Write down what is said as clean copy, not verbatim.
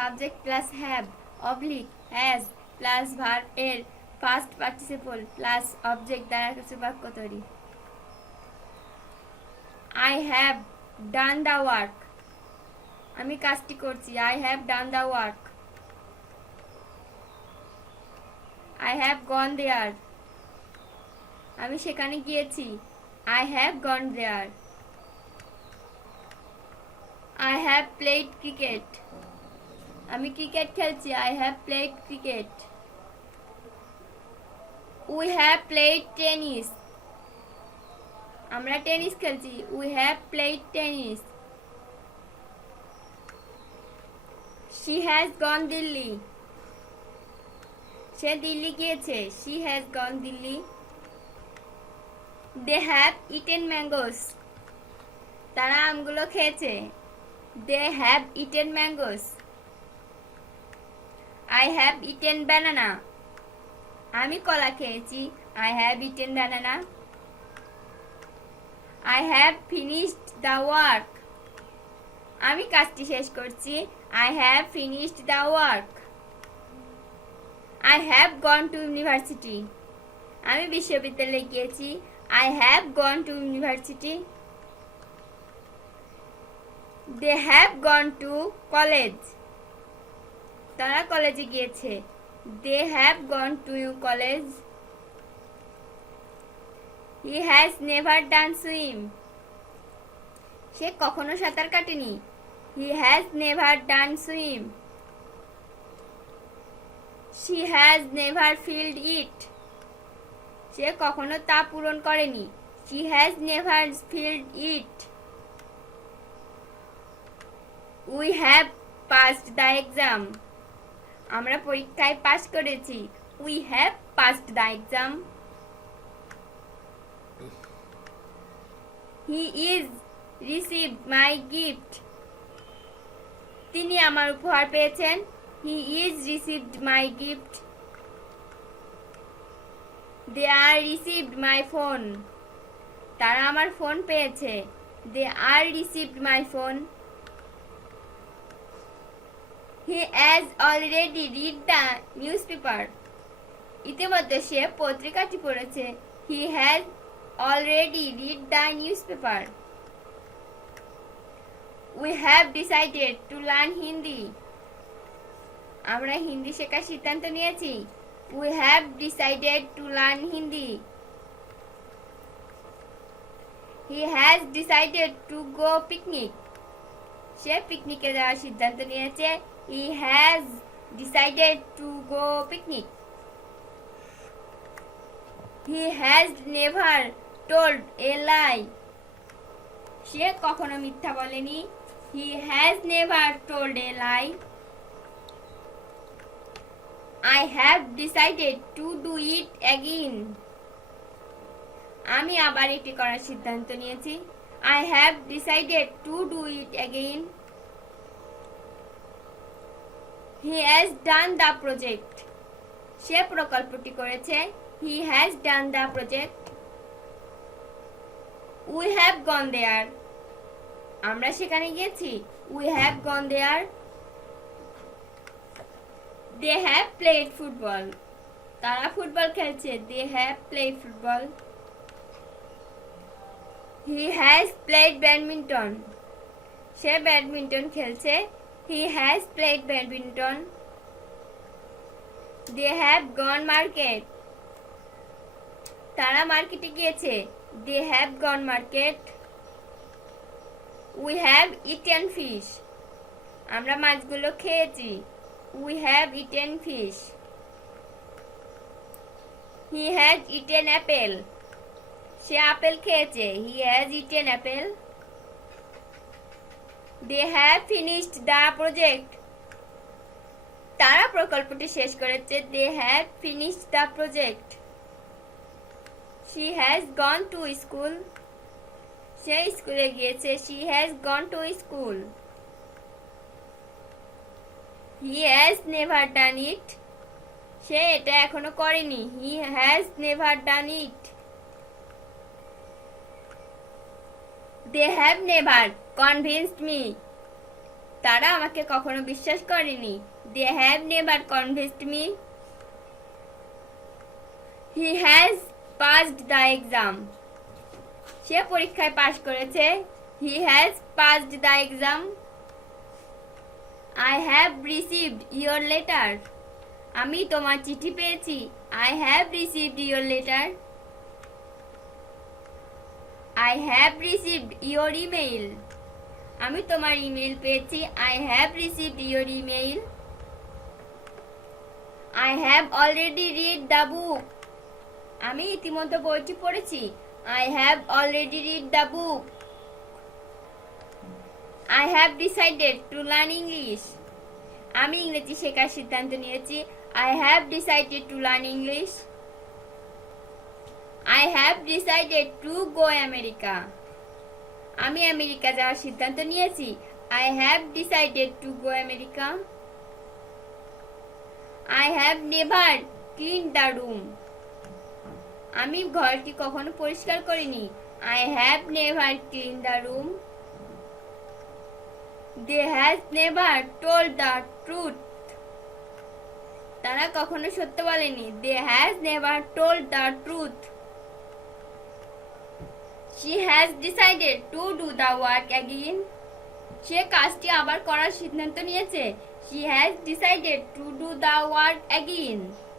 Subject plus have oblique has plus verb এর first participle plus object দ্বারা কিছু বাক্য তৈরি। I have done the work, আমি কাজটি করছি। I have done the work. I have gone there, আমি সেখানে গিয়েছি। I have gone there. I have played cricket, আমি ক্রিকেট খেলছি। I have played cricket. We have played tennis, আমরা tennis খেলছি। We have played tennis. She has gone Delhi, সে দিল্লি গিয়েছে। She has gone Delhi. They have eaten mangoes, তারা আমগুলো খেয়েছে। They have eaten mangoes. I have eaten banana, আমি কলা খেয়েছি। I have eaten banana. I have finished the work, আমি কাজটি শেষ করছি। I have finished the work. I have gone to university, আমি বিশ্ববিদ্যালয়ে গিয়েছি। I have gone to university. They have gone to college, তারা কলেজে গিয়েছে। They have gone to college. He has never done swim, সে কখনো সাঁতার কাটেনি। He has never done swim. She has never filled it, সে কখনো তা পূরণ করেনি। She has never filled it. We have passed the exam, আমরা পরীক্ষায় পাস করেছি। We have passed the exam. He is received my gift, তিনি আমার উপহার পেয়েছেন। He is received my gift. They are received my phone, তারা আমার phone পেয়েছে। They are received my phone. He has already read the newspaper, ইতিমধ্যে সে পত্রিকাটি পড়েছে। He has already read the newspaper. We have decided to learn Hindi, আমরা হিন্দি শেখার সিদ্ধান্ত নিয়েছি। We have decided to learn Hindi. He has decided to go picnic, সে পিকনিকে যাওয়ার সিদ্ধান্ত নিয়েছে। He has decided to go picnic. He has never told a lie, সে কখনো মিথ্যা বলেনি। He has never told a lie. I have decided to do it again, আমি আবার এটি করার সিদ্ধান্ত নিয়েছি। I have decided to do it again. He has done the project, সে প্রকল্পটি করেছে। He has done the project. We have gone there, আমরা সেখানে গিয়েছি। We have gone there. They have played football, তারা ফুটবল খেলছে। They have played football. He has played badminton, say badminton খেলছে। He has played badminton. They have gone market, তারা মার্কেটে গিয়েছে। They have gone market. We have eaten fish, আমরা মাছগুলো খেয়েছি। We have eaten fish. He has eaten apple, say apple খেয়েছে। He has eaten apple. They have finished the project, তারা প্রকল্পটি শেষ করেছে। They have finished the project. She has gone to school, সে স্কুলে গিয়েছে। She has gone to school. He has never done it, সে এটা এখনো করেনি। He has never done it. They have never convinced me, তারা আমাকে কখনো বিশ্বাস করেনি। They have never convinced me. He has passed the exam. সে পরীক্ষায় পাশ করেছে। He has passed the exam. I have received your letter. আমি তোমার চিঠি পেয়েছি। I have received your letter. I have received your email. আমি তোমার ইমেল পেয়েছি। I have received your email. I have already read the book. আমি ইতিমধ্যে বইটি পড়েছি। I have already read the book. I have decided to learn English. আমি ইংরেজি শেখার সিদ্ধান্ত নিয়েছি। I have decided to learn English. I have decided to go America. আমি আমেরিকা যাওয়ার সিদ্ধান্ত নিয়েছি। I have decided to go America. I have never cleaned the room. আমি ঘরটি কখনো পরিষ্কার করিনি। I have never cleaned the room. They has never told the truth. তারা কখনো সত্য বলেনি। They has never told the truth. She has decided to do the work again. সে কাজটি আবার করার সিদ্ধান্ত নিয়েছে। She has decided to do the work again.